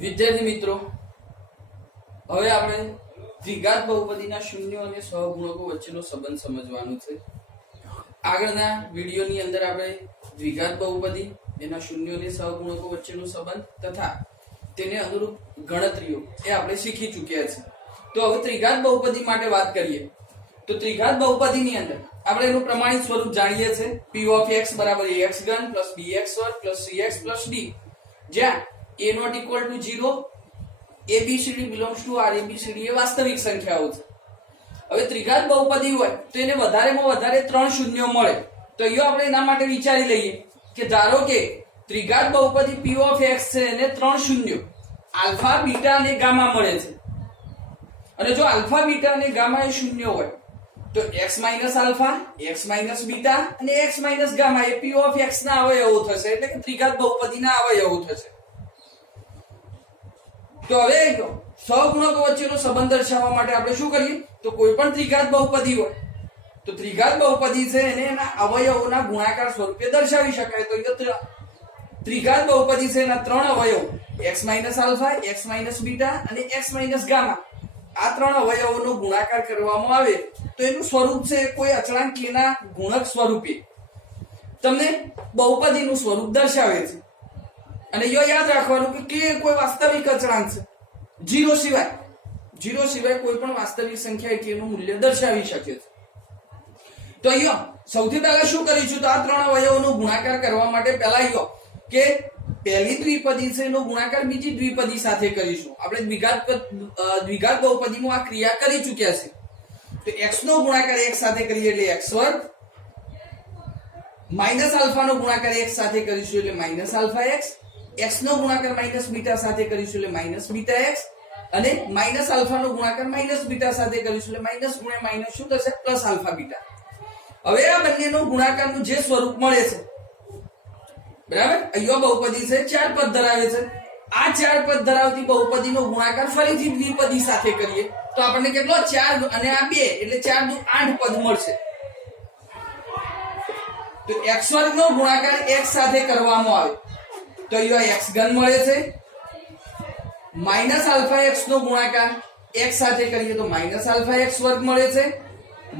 વિદ્યાર્થી મિત્રો, હવે આપણે દ્વિઘાત બહુપદીના શૂન્યો અને સહગુણકો વચ્ચેનો સંબંધ સમજવાનો છે. આગળના વિડીયોની અંદર આપણે દ્વિઘાત બહુપદી, એના શૂન્યો અને સહગુણકો વચ્ચેનો સંબંધ તથા તેને અનુરૂપ ગણતરીઓ એ આપણે શીખી ચૂક્યા છે. તો હવે ત્રિઘાત બહુપદી માટે વાત કરીએ તો ત્રિઘાત બહુપદીની અંદર આપણે એનું પ્રમાણિત સ્વરૂપ જાણીએ છીએ. p of x બરાબર ax ઘન પ્લસ bx વર્ગ પ્લસ cx પ્લસ d, જ્યાં a not equal to 0, abcd belongs to RABCD એ વાસ્તવિક સંખ્યાઓ છે. હવે ત્રિઘાત બહુપદી હોય તો એને વધારેમાં વધારે 3 શૂન્યો મળે. તો અહીંયા આપણે એના માટે વિચારી લઈએ કે ધારો કે ત્રિઘાત બહુપદી p of x છે એને 3 શૂન્યો આલ્ફા બીટા અને ગામા મળે છે. અને જો આલ્ફા બીટા અને ગામા એ શૂન્ય હોય તો x minus alpha, x minus beta અને x minus gamma A p of x ના અવયવો થશે, એટલે કે ત્રિઘાત બહુપદીના અવયવો થશે. તો હવે સહગુણકો વચ્ચેનો સંબંધ દર્શાવવા માટે આપણે શું કરીએ તો કોઈ પણ ત્રિઘાત બહુપદી હોય તો ત્રિઘાત બહુપદી છે એને એના અવયવોના ગુણાકાર સ્વરૂપે દર્શાવી શકાય. તો ત્રિઘાત બહુપદી છે એના 3 અવયવો x minus alpha, x minus beta અને x માઈનસ ગામા, આ 3 અવયવોનો ગુણાકાર કરવામાં આવે તો એનું સ્વરૂપ છે કોઈ અચળાંક k ના ગુણક સ્વરૂપે તમને બહુપદીનું સ્વરૂપ દર્શાવે છે. અને યાદ રાખવાનું કે k કોઈ વાસ્તવિક અચળાંક છે, 0 સિવાય કોઈ પણ વાસ્તવિક સંખ્યા k નું મૂલ્ય દર્શાવી શકે છે. તો અહીંયા સૌથી પહેલા શું કરીશું તો આ 3 અવયવોનો ગુણાકાર કરવા માટે પહેલા અહીંયા કે પહેલી દ્વિપદી છે એનો ગુણાકાર બીજી દ્વિપદી સાથે કરીશું. આપણે દ્વિઘાત બહુપદીમાં આ ક્રિયા કરી ચૂક્યા છે. તો x નો ગુણાકાર x સાથે કરીએ એટલે x વર્ગ, માઈનસ આલ્ફા નો ગુણાકાર x સાથે કરીશું એટલે માઈનસ આલ્ફા x, x નો ગુણાકાર માઈનસ બીટા સાથે કરીશું એટલે માઈનસ બીટા x, અને માઈનસ આલ્ફા નો ગુણાકાર માઈનસ બીટા સાથે કરીશું એટલે માઈનસ ગુણ્યા માઈનસ શું થશે પ્લસ આલ્ફા બીટા. હવે આ બંનેનો ગુણાકારનું જે સ્વરૂપ મળે છે બરાબર, અહીંયા બહુપદી છે 4 પદ ધરાવે છે. આ 4 પદ ધરાવતી બહુપદીનો ગુણાકાર ફરીથી દ્વિપદી સાથે કરીએ તો આપણને કેટલો 4 અને આ 2 એટલે 4 દુ 8 પદ મળશે. તો x વર્ગ નો ગુણાકાર x સાથે કરવામાં આવે તો અહીંયા x ઘન મળે છે, માઈનસ આલ્ફા x નો ગુણાકાર x સાથે કરીએ તો માઈનસ આલ્ફા x વર્ગ મળે છે,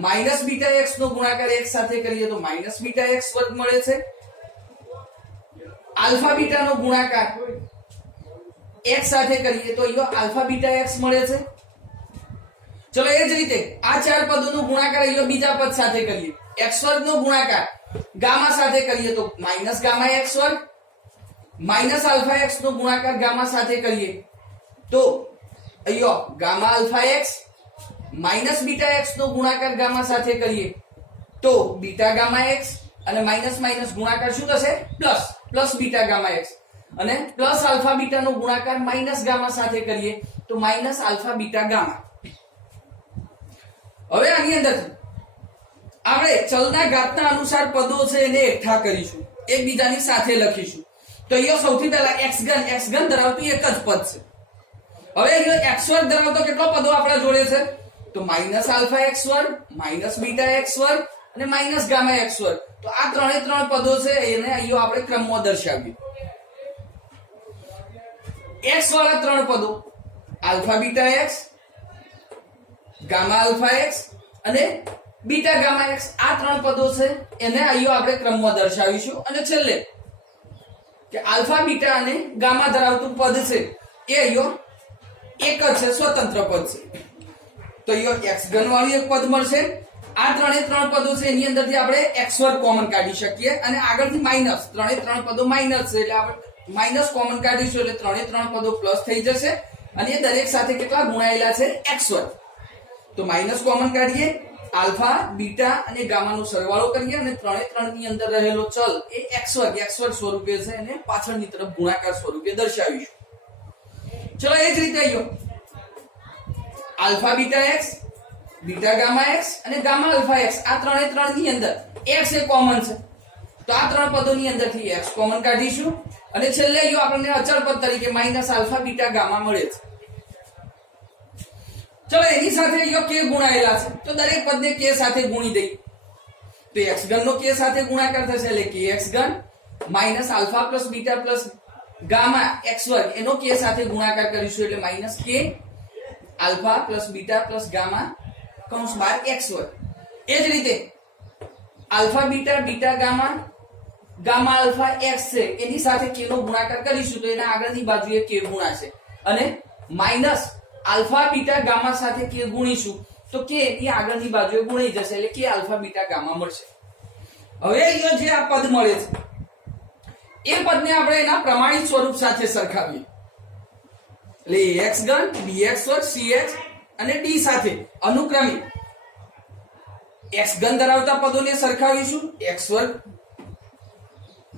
માઈનસ બીટા x નો ગુણાકાર x સાથે કરીએ તો માઈનસ બીટા x વર્ગ મળે છે, આલ્ફા બીટા નો ગુણાકાર x સાથે કરીએ તો અહીંયા આલ્ફા બીટા x મળે છે. ચલો એ જ રીતે આ 4 પદોનો ગુણાકાર અહીંયા બીજા પદ સાથે કરીએ, x વર્ગ નો ગુણાકાર ગામા સાથે કરીએ તો માઈનસ ગામા x વર્ગ, માઈનસ આલ્ફા x નો ગુણાકાર ગામા સાથે કરીએ તો અહીંયા gamma alpha x, minus beta x નો ગુણાકાર ગામા સાથે કરીએ તો બીટા ગામા x, અને માઈનસ માઈનસ ગુણાકાર શું થશે પ્લસ બીટા ગામા x, અને પ્લસ આલ્ફા બીટા નો ગુણાકાર માઈનસ ગામા સાથે કરીએ તો માઈનસ આલ્ફા બીટા ગામા. હવે આની અંદર આપણે ચલના ઘાતના અનુસાર પદો છે એને એકઠા કરીશું, એકબીજાની સાથે લખીશું. તો અહીંયા સૌથી પહેલા x ઘન ધરાવતું એક જ પદ છે. હવે અહીંયા x વર્ગ ધરાવતો કેટલો પદો આપણા જોડે છે તો માઈનસ આલ્ફા x વર્ગ, માઈનસ બીટા x વર્ગ અને માઈનસ ગામા x વર્ગ. તો આ 3 પદો છે એને અહીંયા આપણે ક્રમમાં દર્શાવીએ. x વાળા 3 પદો alpha beta x, gamma alpha x અને બીટા ગામા x, આ 3 પદો છે એને અહીંયા આપણે ક્રમમાં દર્શાવીશું. અને છેલ્લે કે આલ્ફા બીટા અને ગામા ધરાવતું પદ છે એ અહીંયા એક જ છે, સ્વતંત્ર પદ છે. તો અહીંયા x ઘન વાળું એક પદ મળશે. આ 3 પદો છે એની અંદરથી આપણે x વર્ગ કોમન કાઢી શકીએ, અને આગળથી માઈનસ 3 પદો માઈનસ છે એટલે આપણે માઈનસ કોમન કાઢીશું એટલે 3 પદો પ્લસ થઈ જશે, અને એ દરેક સાથે કેટલા ગુણાયેલા છે x વર્ગ. તો માઈનસ કોમન કાઢીએ, આલ્ફા બીટા અને ગામા નો સરવાળો કરીએ અને 3 ની અંદર રહેલો ચલ એ x વર્ગ સ્વરૂપે છે એને પાછળની તરફ ગુણાકાર સ્વરૂપે દર્શાવીશું. ચલો એ જ રીતે આવ્યો alpha beta x, beta gamma x અને ગામા આલ્ફા x, આ 3 ની અંદર x એ કોમન છે તો આ 3 પદોની અંદરથી x કોમન કાઢીશું, અને છેલ્લે આપણને અચળ પદ તરીકે માઈનસ આલ્ફા બીટા ગામા મળે છે. ચલો એની સાથે k ગુણાયેલા છે તો દરેક પદને k સાથે ગુણી દઈએ તો x ઘન નો k સાથે ગુણાકાર થશે એટલે kx ઘન minus alpha plus beta plus gamma x વર્ગ એનો k સાથે ગુણાકાર કરીશું એટલે minus k alpha plus beta plus gamma કૌંસ 12 x વર્ગ. એ જ રીતે alpha beta beta gamma gamma alpha x છે એની સાથે k નો ગુણાકાર કરીશું તો એના આગળની બાજુએ k ગુણાશે અને માઈનસ આલ્ફા બીટા ગામા સાથે k ગુણીશું તો k ની આગળની બાજુએ ગુણાઈ જશે એટલે k આલ્ફા બીટા ગામા મળશે. હવે અહીંયા જે આ પદ મળે છે એ પદને આપણે એના પ્રમાણિત સ્વરૂપ સાથે સરખાવીએ એટલે x ઘન bx વર્ગ cx અને d સાથે અનુક્રમે x ઘન ધરાવતા પદોને સરખાવીશું x વર્ગ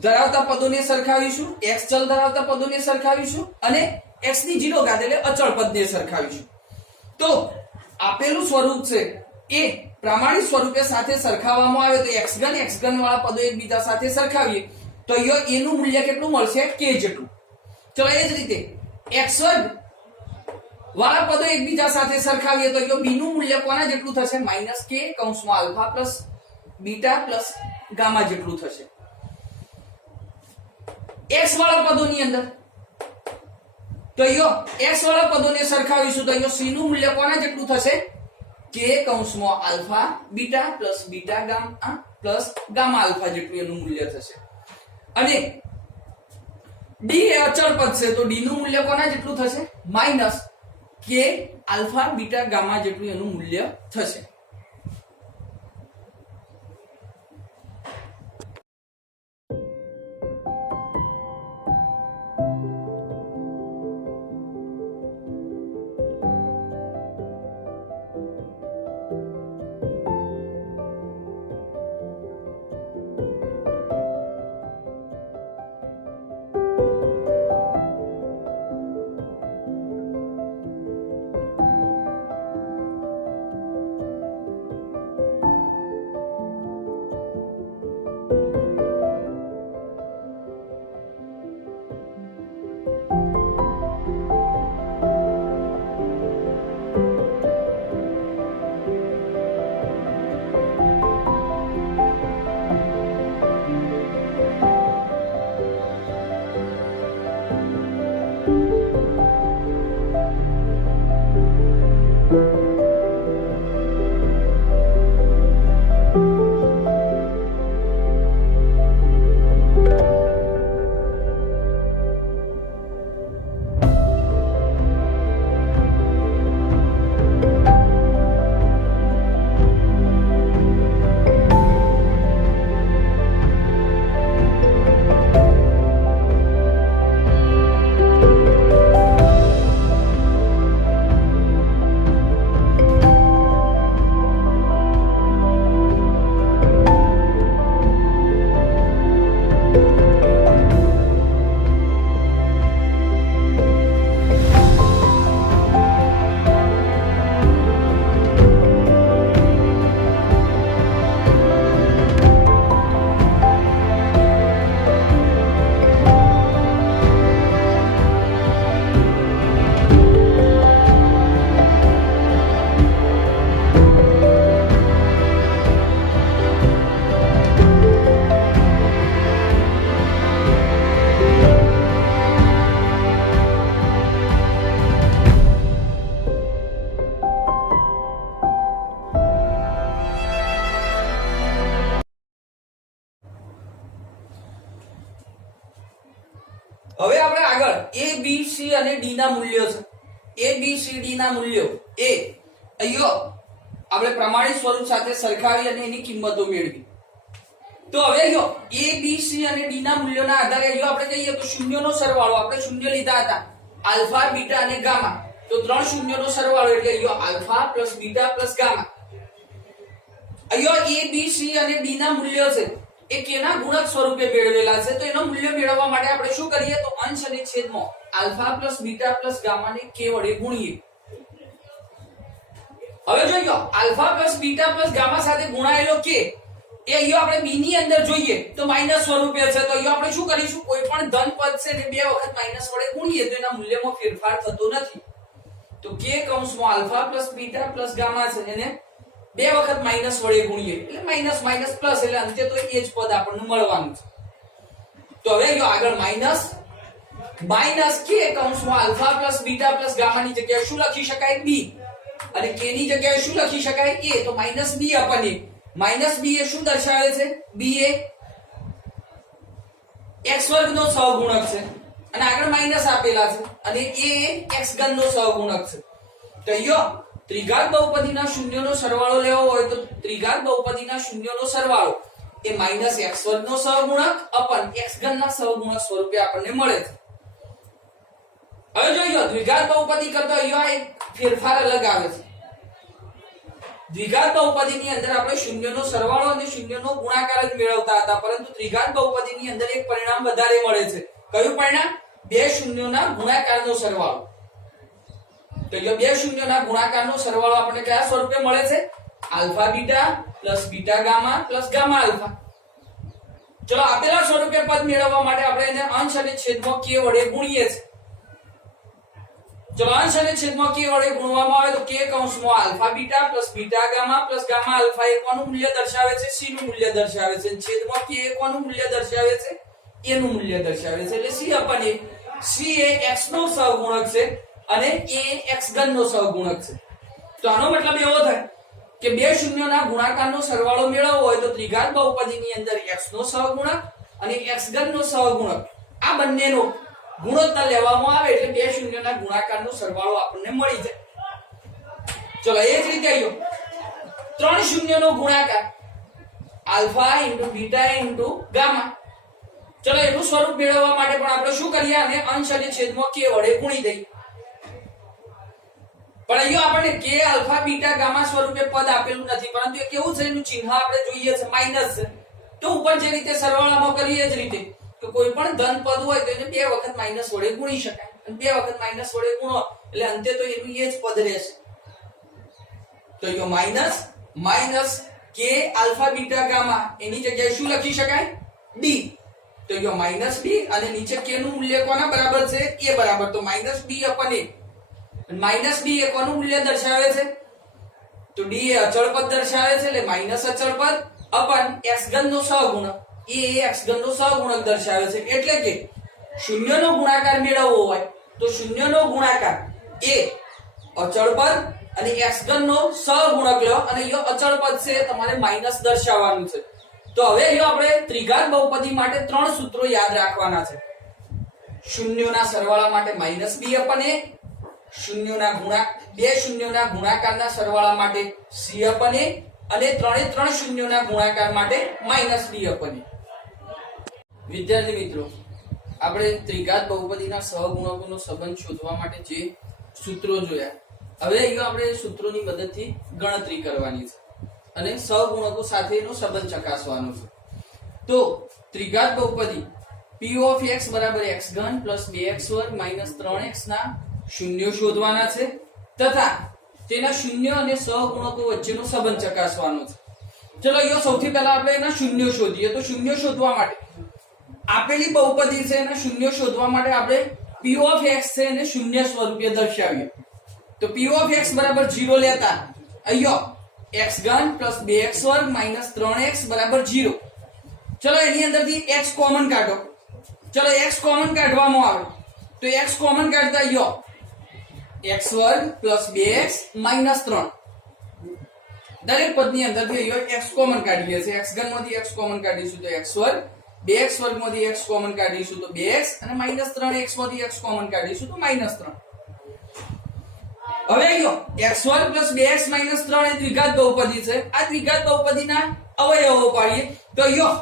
ધરાવતા પદોને સરખાવીશું x ચલ ધરાવતા પદોને સરખાવીશું અને x ની 0 ઘાત એટલે અચળ પદને સરખાવીશું. તો આપેલું સ્વરૂપ છે એ પ્રમાણિત સ્વરૂપે સાથે સરખાવવામાં આવે તો x ઘન વાળા પદો એકબીજા સાથે સરખાવીએ તો અહીંયા a નું મૂલ્ય કેટલું મળશે k જેટલું. ચલો એ જ રીતે x વર્ગ વાળા પદો એકબીજા સાથે સરખાવીએ તો અહીંયા b નું મૂલ્ય કોના જેટલું થશે માઈનસ k કૌંસમાં alpha plus beta plus gamma જેટલું થશે. x વાળા પદોની અંદર તો અહીંયા x વાળા પદોને સરખાવીશું તો અહીંયા c નું મૂલ્ય કોના જેટલું થશે k કૌંસમાં alpha beta plus beta gamma plus gamma alpha જેટલું એનું મૂલ્ય થશે. અને d એ અચળ પદ છે તો d નું મૂલ્ય કોના જેટલું થશે minus k alpha beta gamma જેટલું એનું મૂલ્ય થશે. હવે આપણે આગળ a b c અને d ના મૂલ્યો છે a b c d ના મૂલ્યો એ અહીંયા આપણે પ્રમાણિત સ્વરૂપ સાથે સરખાવી અને એની કિંમતો મેળવી. તો હવે અહીંયા a b c અને d ના મૂલ્યોના આધારે અહીંયા આપણે કહીએ તો શૂન્યનો સરવાળો આપણે શૂન્ય લીધા હતા આલ્ફા બીટા અને ગામા તો ત્રણ શૂન્યનો સરવાળો એટલે અહીંયા alpha plus beta plus gamma. અહીંયા a b c અને d ના મૂલ્યો છે એ કેના ગુણક સ્વરૂપે મેળવેલા છે તો એનો મૂલ્ય મેળવવા માટે આપણે શું કરીએ તો અંશ અને છેદમાં alpha plus beta plus gamma ને k વડે ગુણીએ. હવે જોઈએ alpha plus beta plus gamma સાથે ગુણાયેલો k એ અહીંયા આપણે b ની અંદર જોઈએ તો માઈનસ સ્વરૂપે છે તો અહીંયા આપણે શું કરીશું કોઈ પણ ધન પદ છે ને બે વખત માઈનસ વડે ગુણીએ તો એના મૂલ્યમાં ફેરફાર થતો નથી. તો k કૌંસમાં alpha plus beta plus gamma છે એને બે વખત માઈનસ વડે ગુણીએ એટલે માઈનસ માઈનસ પ્લસ એટલે અંતે તો એ જ પદ આપણને મળવાનું છે. તો હવે જો આગળ માઈનસ માઇનસ કે કૌંસમાં alpha plus beta plus gamma ની જગ્યાએ શું લખી શકાય? બી. અને કે ની જગ્યાએ શું લખી શકાય? એ. તો માઇનસ બી અપન એ. માઇનસ બી એ શું દર્શાવે છે? બી એ x વર્ગ નો સહગુણક છે અને આગળ માઇનસ આપેલા છે અને a એ x ઘન નો સહગુણક છે. તો અહીંયા ત્રિઘાત બહુપદીના શૂન્યનો સરવાળો લેવો હોય તો ત્રિઘાત બહુપદીના શૂન્યનો સરવાળો એ માઇનસ x વર્ગ નો સહગુણક અપન x ઘન ના સહગુણક સ્વરૂપે આપણને મળે છે. હવે જોઈએ દ્વિઘાત બહુપદી કરતા અહીંયા એક ફેરફાર અલગ આવે છે. દ્વિઘાત બહુપદીની અંદર આપણે શૂન્યનો સરવાળો અને શૂન્યનો ગુણાકાર જ મેળવતા હતા, પરંતુ ત્રિઘાત બહુપદીની અંદર એક પરિણામ વધારે મળે છે. કયું પરિણામ? બે શૂન્યોના ગુણાકારનો સરવાળો. તો એ બે શૂન્યોના ગુણાકારનો સરવાળો આપણને કયા સ્વરૂપે મળે છે? Alpha beta plus beta gamma plus gamma alpha. ચલો આપેલા સ્વરૂપે પદ મેળવવા માટે આપણે એને અંશ અને છેદમાં k વડે ગુણીએ છીએ. ચલો અંશ અને છેદમાં k વડે ગુણવામાં આવે તો k કૌંસમાં alpha beta plus beta gamma plus gamma alpha એ કોનું મૂલ્ય દર્શાવે છે? c નું મૂલ્ય દર્શાવે છે. છેદમાં k એ કોનું મૂલ્ય દર્શાવે છે? a નું મૂલ્ય દર્શાવે છે. એટલે c અપન a. c A x નો સહગુણક છે અને a x ઘન નો સહગુણક છે. તો આનો મતલબ એવો થાય કે બે શૂન્યોના ગુણાકારનો સરવાળો મેળવવો હોય તો ત્રિઘાત બહુપદીની અંદર x નો સહગુણક અને x ઘન નો સહગુણક આ બંનેનો ગુણોત્તર લેવામાં આવે એટલે બે શૂન્યોના ગુણાકારનો સરવાળો આપણને મળી જાય. ચલો એ જ રીતે આયો ત્રણ શૂન્યનો ગુણાકાર આલ્ફા * બીટા * ગામા. ચલો એનું સ્વરૂપ મેળવવા માટે પણ આપણે શું કરીએ? અને અંશ અને છેદમાં k વડે ગુણી દઈએ. પણ અહીંયા આપણને k આલ્ફા બીટા ગામા સ્વરૂપે પદ આપેલું નથી, પરંતુ એ કેવું છે? એનું ચિહ્ન આપણે જોઈએ છે માઈનસ છે. તો ઉપર જે રીતે સરવાળામાં કરીએ જ રીતે તો કોઈ પણ ધન પદ હોય તો એને બે વખત માઈનસ વડે ગુણી શકાય અને બે વખત માઈનસ વડે ગુણો એટલે અંતે તો એનું એ જ પદ રહેશે. તો અહીંયા minus k alpha beta gamma એની જગ્યાએ શું લખી શકાય? b. તો અહીંયા માઈનસ b અને નીચે k નું મૂલ્ય કોના બરાબર છે? a બરાબર. તો minus b અપન a. Minus b એ કોનું મૂલ્ય દર્શાવે છે? તો d એ અચળ પદ દર્શાવે છે એટલે માઈનસ અચળ પદ અપન x ઘન નો સહગુણક. એ x ઘન નો સહગુણક દર્શાવે છે. એટલે કે શૂન્યનો ગુણાકાર મેળવવો હોય તો શૂન્યનો ગુણાકાર એ અચળ પદ અને x ઘન નો સહગુણક લો અને એ અચળ પદ છે તમારે માઈનસ દર્શાવવાનું છે. તો હવે અહીંયા આપણે ત્રિઘાત બહુપદી માટે ત્રણ સૂત્રો યાદ રાખવાના છે. શૂન્યોના સરવાળા માટે માઈનસ b અપન a, બે શૂન્યોના ગુણાકારના સરવાળા માટે c અપન a અને ત્રણ શૂન્યોના ગુણાકાર માટે માઈનસ d અપન a. વિદ્યાર્થી મિત્રો, આપણે ત્રિઘાત બહુપદીના સહગુણકોનો સંબંધ શોધવા માટે જે સૂત્રો જોયા, હવે અહીંયા આપણે સૂત્રોની મદદથી ગણતરી કરવાની છે અને સહગુણકો સાથેનો સંબંધ ચકાસવાનો છે. તો ત્રિઘાત બહુપદી p of x બરાબર x ઘન પ્લસ 2x વર્ગ માઈનસ 3x ના શૂન્યો શોધવાના છે તથા તેના શૂન્ય અને સહગુણકો વચ્ચેનો સંબંધ ચકાસવાનો છે. ચલો અહીંયા સૌથી પહેલા આપણે એના શૂન્યો શોધીએ. તો શૂન્ય શોધવા માટે આપેલી બહુપદી છે એના શૂન્ય શોધવા માટે આપણે p of x છે એને શૂન્ય સ્વરૂપે દર્શાવીએ. તો p of x બરાબર 0 લેતા અહીંયા x ઘન પ્લસ 2x વર્ગ માઈનસ 3x બરાબર 0. ચલો એની અંદરથી x કોમન કાઢો. ચલો x કોમન કાઢવામાં આવે તો x કોમન કાઢતા અહીંયા x વર્ગ પ્લસ 2x માઈનસ 3 દરેક પદની અંદરથી અહીંયા x કોમન કાઢીએ છીએ. x ઘન માંથી x કોમન કાઢીશું તો x વર્ગ, 2x વર્ગ માંથી x કોમન કાઢીશું તો 2x અને માઈનસ 3x માંથી x કોમન કાઢીશું તો માઈનસ 3. હવે અહીંયા x વર્ગ પ્લસ 2x માઈનસ 3 એ દ્વિઘાત બહુપદી છે. આ દ્વિઘાત બહુપદીના અવયવો પાડીએ તો અહીંયા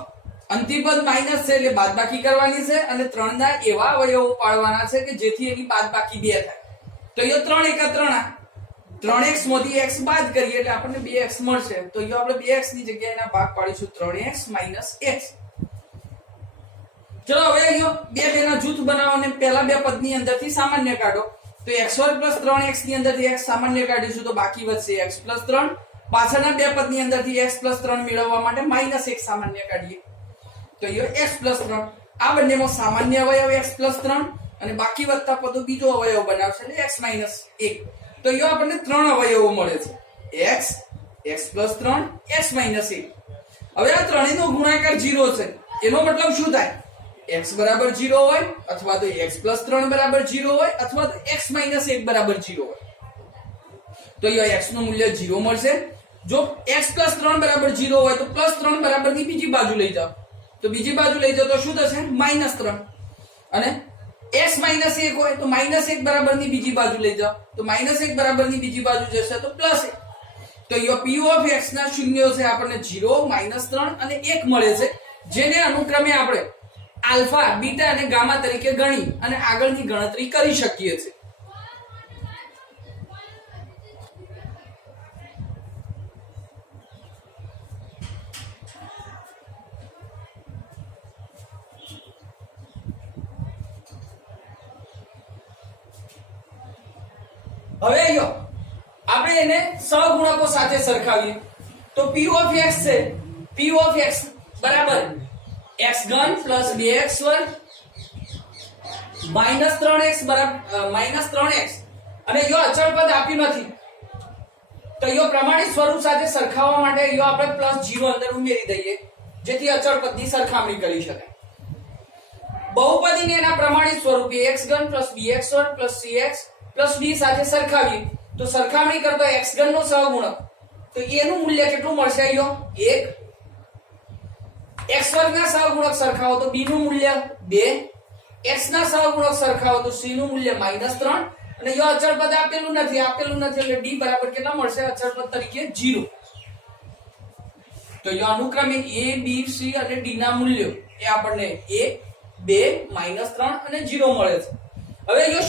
અંતિમ પદ માઈનસ છે એટલે બાદબાકી કરવાની છે અને 3 ના એવા અવયવો પાડવાના છે કે જેથી એની બાદબાકી 2 થાય. તો અહીંયા 3 એકા 3 3x માંથી x બાદ કરીએ એટલે આપણને 2x મળશે. તો અહીંયા આપણે 2x ની જગ્યાએ એના ભાગ પાડીશું 3x માઈનસ x. ચલો હવે અહીંયા બે ના જૂથ બનાવો અને પહેલા બે પદની અંદરથી સામાન્ય કાઢો. તો x વર્ગ પ્લસ 3x ની અંદરથી x સામાન્ય કાઢીશું તો બાકી વધશે x પ્લસ 3. પાછળના બે પદની અંદરથી x પ્લસ 3 મેળવવા માટે માઈનસ 1 સામાન્ય કાઢીએ તો અહીંયા x પ્લસ 3. આ બંનેમાં સામાન્ય અવયવ x પ્લસ 3 અને બાકી વધતા પદો બીજો અવયવ બનાવશે એટલે x માઈનસ 1. તો અહીંયા આપણને 3 અવયવો મળે છે x, x plus 3, x minus 1. હવે આ ત્રણેયનો ગુણાકાર 0 છે. એનો મતલબ શું થાય x બરાબર 0 હોય અથવા તો x પ્લસ 3 બરાબર 0 હોય અથવા તો x માઇનસ 1 બરાબર 0 હોય. તો અહીંયા x નું મૂલ્ય 0 મળશે. જો x પ્લસ 3 બરાબર 0 હોય તો પ્લસ 3 બરાબરની બીજી બાજુ લઈ જાઓ, તો બીજી બાજુ લઈ જાઓ તો શું થશે? માઇનસ 3. અને x માઇનસ 1 હોય તો માઇનસ 1 બરાબરની બીજી બાજુ લઈ જાઓ, તો માઇનસ 1 બરાબરની બીજી બાજુ જશે તો પ્લસ 1. તો અહીંયા p ઓફ x ના શૂન્યો છે આપણને 0, -3 અને 1 મળે છે, જેને અનુક્રમે આપણે આલ્ફા, બીટા અને ગામા તરીકે ગણી અને આગળની ગણતરી કરી શકીએ છીએ. હવે અહીંયા આપણે એને સહગુણકો સાથે સરખાવીએ તો p ઓફ x છે, p ઓફ x બરાબર x ઘન પ્લસ 2x વર્ગ માઈનસ 3x બરાબર માઈનસ 3x, અને યો અચળ પદ આપ્યું નથી તો યો પ્રમાણિત સ્વરૂપ સાથે સરખાવવા માટે યો આપણે પ્લસ 0 અંદર ઉમેરી દઈએ, જેથી અચળ પદની સરખામણી કરી શકાય. બહુપદીને એના પ્રમાણિત સ્વરૂપે x ઘન પ્લસ 2x વર્ગ પ્લસ 3x પ્લસ b સાથે સરખાવીએ તો સરખામણી કરતા x ઘન નો સહગુણક તો એનું મૂલ્ય કેટલું મળશે? અહીંયા 1. x વર્ગ ના સહગુણક સરખાવો તો b નું મૂલ્ય 2, x ના સહગુણક સરખાવો તો c નું મૂલ્ય -3, અને યો અચળ પદ આપેલું નથી એટલે d બરાબર કેટલા મળશે? અચળ પદ તરીકે 0. તો યો અનુક્રમે a b c અને d ના મૂલ્યો એ આપણને 1, 2, -3 અને 0 મળે છે. હવે યો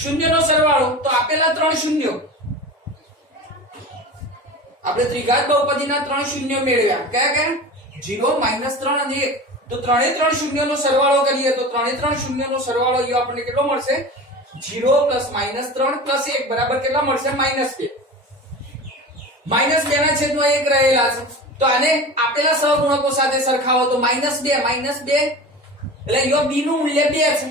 શૂન્યનો સરવાળો તો આપેલા 3 શૂન્યો આપણે ત્રિઘાત બહુપદીના 3 શૂન્યો મેળવ્યા. કયા? 0, -3 અને 1. તો 3 શૂન્યનો સરવાળો કરીએ તો 3 શૂન્યનો સરવાળો યો આપણને કેટલો મળશે? 0 + -3 + 1 બરાબર કેટલા મળશે? -2. -2 ના છેદમાં 1 રહેલા છે તો આને આપેલા સહગુણકો સાથે સરખાવો તો -2 એટલે યો b નું મૂલ્ય 2 છે,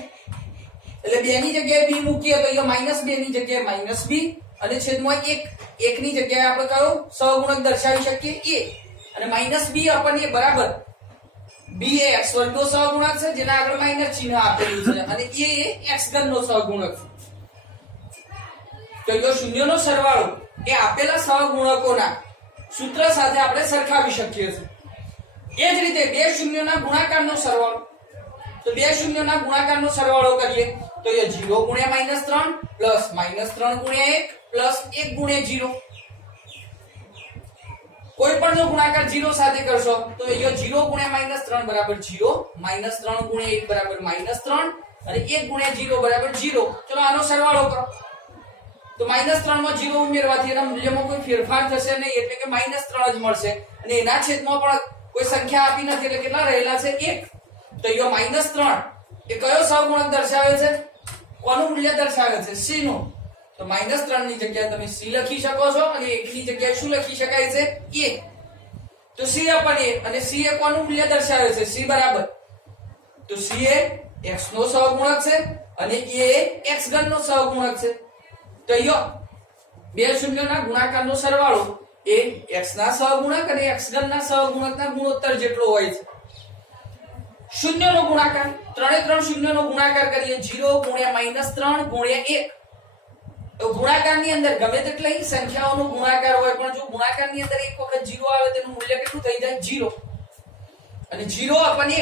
એટલે 2 ની જગ્યાએ b મૂકીએ તો યો -2 ની જગ્યાએ -b અને છેદમાં 1 ની જગ્યાએ આપણે કયો સહગુણક દર્શાવી શકીએ? a. અને -b આપણને બરાબર b એ x વર્ગ નો સહગુણક છે જેના આગળ માઈનસ ચિહ્ન આપેલું છે, અને a એ x ઘન નો સહગુણક છે. તો યો શૂન્યનો સરવાળો એ આપેલા સહગુણકોના સૂત્ર સાથે આપણે સરખાવી શકીએ છીએ. એ જ રીતે બે શૂન્યોના ગુણાકારનો સરવાળો, તો બે શૂન્યોના ગુણાકારનો સરવાળો કરીએ તો એ 0 * -3 પ્લસ -3 * 1 પ્લસ 1 * 0. કોઈ પણ નો ગુણાકાર 0 સાથે કરશો તો એ 0 * -3 બરાબર 0, -3 * 1 બરાબર -3 અને 1 * 0 બરાબર 0. ચલો આનો સરવાળો કરો તો -3 માં 0 ઉમેરવાથી એના મૂલ્યમાં કોઈ ફેરફાર થશે નહીં, એટલે કે -3 જ મળશે, અને એના છેદમાં પણ કોઈ સંખ્યા આપી નથી એટલે કેટલા રહેલા છે? 1. તો યો -3 એ કયો સહગુણક દર્શાવે છે? કોનું મૂલ્ય દર્શાવે છે? c નું. તો -3 ની જગ્યાએ તમે c લખી શકો છો અને 1 ની જગ્યાએ શું લખી શકાય છે? a. તો c આપણને અને c એ કોનું મૂલ્ય દર્શાવે છે? c બરાબર તો c એ x નો સહગુણક છે અને a એ x ઘન નો સહગુણક છે. તો યો બે શૂન્યોના ગુણાકારનો સરવાળો એ x ના સહગુણક અને x ઘન ના સહગુણકના ગુણોત્તર જેટલો હોય છે. શૂન્યનો ગુણાકાર 3 શૂન્યનો ગુણાકાર કરીએ 0 * -3 * 1. તો ગુણાકારની અંદર ગમે તેટલી સંખ્યાઓનો ગુણાકાર હોય પણ જો ગુણાકારની અંદર એક વખત 0 આવે તેનું મૂલ્ય કેટલું થઈ જાય? 0. અને 0 આપણને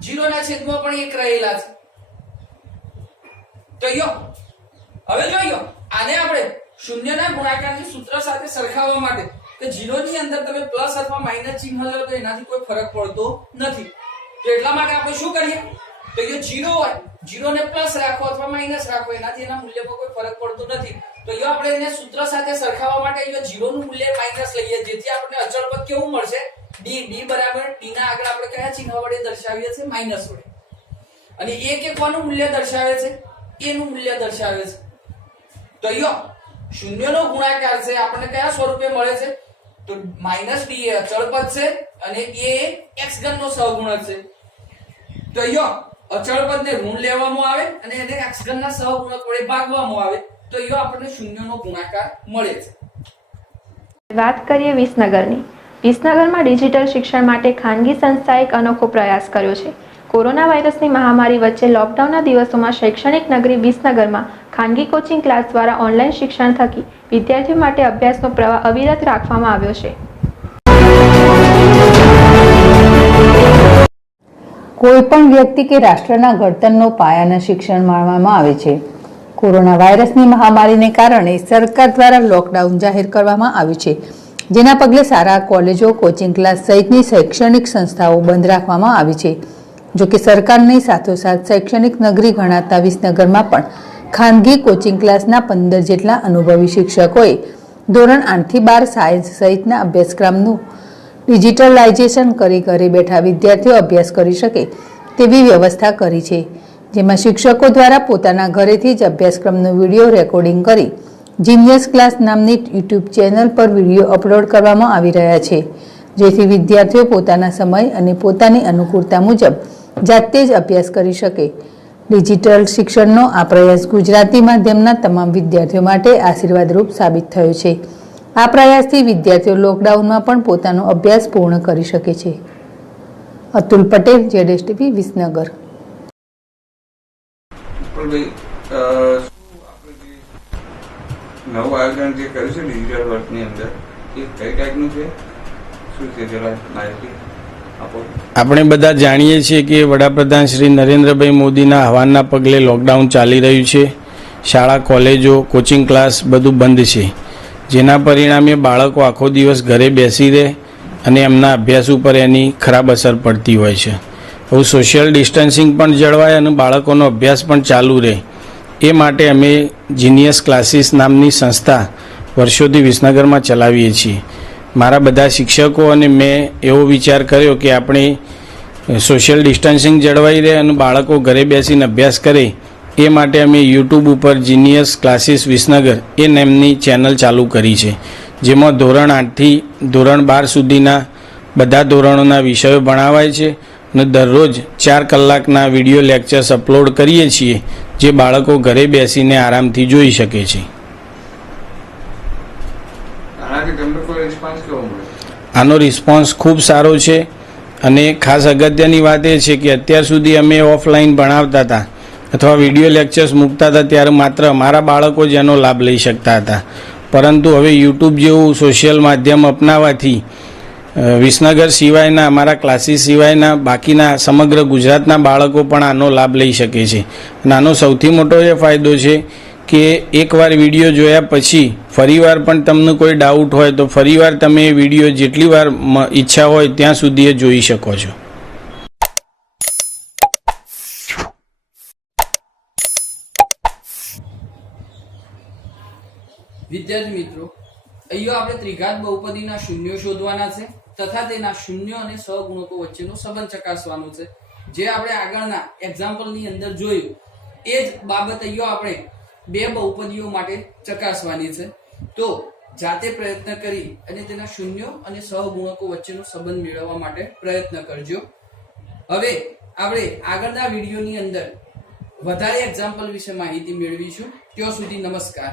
0 ના છેદમાં પણ 1 રહેલા છે. તો યો હવે જોઈએ આને આપણે શૂન્યના ગુણાકારની સૂત્ર સાથે સરખાવવા માટે કે 0 ની અંદર તમે પ્લસ અથવા માઈનસ ચિહ્ન લો તો એનાથી કોઈ ફરક પડતો નથી. તો એટલા માટે આપણે શું કરીએ તો એ 0 હોય 0 ને પ્લસ રાખો અથવા માઈનસ રાખો એનાથી એના મૂલ્યમાં કોઈ ફરક પડતો નથી. તો એ આપણે એને સૂત્ર સાથે સરખાવવા માટે એ 0 નું મૂલ્ય માઈનસ લઈએ જેથી આપણને અચળ પદ કેવું મળશે? d. d બરાબર d ના આગળ આપણે કયા ચિહ્ન વડે દર્શાવીએ છીએ? માઈનસ વડે. અને a કે કોનું મૂલ્ય દર્શાવે છે? a નું મૂલ્ય દર્શાવે છે. તો યો શૂન્યનો ગુણાકાર છે આપણને કયા સ્વરૂપે મળે છે? તો -d એ અચળ પદ છે અને a એ x ઘન નો સહગુણક છે. તો યો અચળ પદને ઋણ લેવામાં આવે અને એને x ઘન ના સહગુણક વડે ભાગવામાં આવે તો યો આપણને શૂન્યનો ગુણાકાર મળે છે. વાત કરીએ વિસનગરની. વિસનગરમાં ડિજિટલ શિક્ષણ માટે ખાનગી સંસ્થાએ એક અનોખો પ્રયાસ કર્યો છે. કોરોના વાયરસની મહામારી વચ્ચે લોકડાઉનના દિવસોમાં શૈક્ષણિક નગરી વિસનગરમાં ખાનગી કોચિંગ ક્લાસ દ્વારા ઓનલાઈન શિક્ષણ થકી વિદ્યાર્થીઓ માટે અભ્યાસનો પ્રવાહ અવિરત રાખવામાં આવ્યો છે. કોઈપણ વ્યક્તિ કે રાષ્ટ્રના ઘડતરનો પાયાના શિક્ષણ માણવામાં આવે છે. કોરોના વાયરસની મહામારીને કારણે સરકાર દ્વારા લોકડાઉન જાહેર કરવામાં આવ્યું છે, જેના પગલે શાળા, કોલેજો, કોચિંગ ક્લાસ સહિતની શૈક્ષણિક સંસ્થાઓ બંધ રાખવામાં આવી છે. જોકે સરકારની સાથોસાથ શૈક્ષણિક નગરી ગણાતા વિસનગરમાં પણ ખાનગી કોચિંગ ક્લાસના 15 જેટલા અનુભવી શિક્ષકોએ ધોરણ 8 થી 12 સાયન્સ સહિતના અભ્યાસક્રમનું ડિજિટલાઇઝેશન કરી ઘરે બેઠા વિદ્યાર્થીઓ અભ્યાસ કરી શકે તેવી વ્યવસ્થા કરી છે, જેમાં શિક્ષકો દ્વારા પોતાના ઘરેથી જ અભ્યાસક્રમનું વિડીયો રેકોર્ડિંગ કરી જીનિયસ ક્લાસ નામની યુટ્યુબ ચેનલ પર વિડીયો અપલોડ કરવામાં આવી રહ્યા છે, જેથી વિદ્યાર્થીઓ પોતાના સમય અને પોતાની અનુકૂળતા મુજબ જાતે જ અભ્યાસ કરી શકે. ડિજિટલ શિક્ષણનો આ પ્રયાસ ગુજરાતી માધ્યમના તમામ વિદ્યાર્થીઓ માટે આશીર્વાદરૂપ સાબિત થયો છે. આ પ્રયાસથી વિદ્યાર્થીઓ લોકડાઉનમાં પણ પોતાનો અભ્યાસ પૂર્ણ કરી શકે છે. અતુલ પટેલ, ZSTV, વિસનગર. નવું આયોજન જે કર્યું છે ડિજિટલ વર્કની અંદર એ કઈ ટાઈપનું છે, શું છે, જરા માહિતી આપો. આપણે બધા જાણીએ છીએ કે વડાપ્રધાન શ્રી નરેન્દ્રભાઈ મોદીના આહવાનના પગલે લોકડાઉન ચાલી રહ્યું છે. શાળા, કોલેજો, કોચિંગ ક્લાસ બધું બંધ છે, જેના પરિણામે બાળકો આખો દિવસ ઘરે બેસી રહે અને એમના અભ્યાસ ઉપર એની ખરાબ અસર પડતી હોય છે. હવે સોશિયલ ડિસ્ટન્સિંગ પણ જળવાય અને બાળકોનો અભ્યાસ પણ ચાલુ રહે એ માટે અમે જીનિયસ ક્લાસીસ નામની સંસ્થા વર્ષોથી વિસનગરમાં ચલાવીએ છીએ. મારા બધા શિક્ષકો અને મેં એવો વિચાર કર્યો કે આપણે સોશિયલ ડિસ્ટન્સિંગ જળવાઈ રહે અને બાળકો ઘરે બેસીને અભ્યાસ કરે એ માટે અમે યુટ્યુબ ઉપર જીનિયસ ક્લાસીસ વિસનગર એ નામની ચેનલ ચાલુ કરી છે, જેમાં ધોરણ 8 થી ધોરણ 12 સુધીના બધા ધોરણોના વિષયો ભણાવાય છે અને દરરોજ 4 કલાકના વિડીયો લેક્ચર્સ અપલોડ કરીએ છીએ, જે બાળકો ઘરે બેસીને આરામથી જોઈ શકે છે. આનો રિસ્પોન્સ ખૂબ સારો છે અને ખાસ અગત્યની વાત એ છે કે અત્યાર સુધી અમે ઓફલાઈન ભણાવતા હતા અથવા વિડીયો લેક્ચર્સ મૂકતા હતા ત્યારે માત્ર અમારા બાળકો જ એનો લાભ લઈ શકતા હતા, પરંતુ હવે યુટ્યુબ જેવું સોશિયલ માધ્યમ અપનાવવાથી વિસનગર સિવાયના અમારા ક્લાસીસ સિવાયના બાકીના સમગ્ર ગુજરાતના બાળકો પણ આનો લાભ લઈ શકે છે. અને આનો સૌથી મોટો એ ફાયદો છે કે એકવાર વિડીયો જોયા પછી ફરીવાર પણ તમને કોઈ ડાઉટ હોય તો ફરીવાર તમે એ વિડીયો જેટલી વાર ઈચ્છા હોય ત્યાં સુધી એ જોઈ શકો છો. વિદ્યાર્થી મિત્રો, અહીંયા આપણે ત્રિઘાત બહુપદીના શૂન્યો શોધવાના છે તથા તેના શૂન્યો અને સહગુણકો વચ્ચેનો સંબંધ ચકાસવાનો છે. જે આપણે આગળના એક્ઝામ્પલની અંદર જોયું એ જ બાબત અહીંયા આપણે બે બહુપદીઓ માટે ચકાસવાની છે. તો જાતે પ્રયત્ન કરી અને તેના શૂન્યો અને સહગુણકો વચ્ચેનો સંબંધ મેળવવા માટે પ્રયત્ન કરજો. હવે આપણે આગળના વિડીયોની અંદર વધારે એક્ઝામ્પલ વિશે માહિતી મેળવીશું. ત્યાં સુધી નમસ્કાર.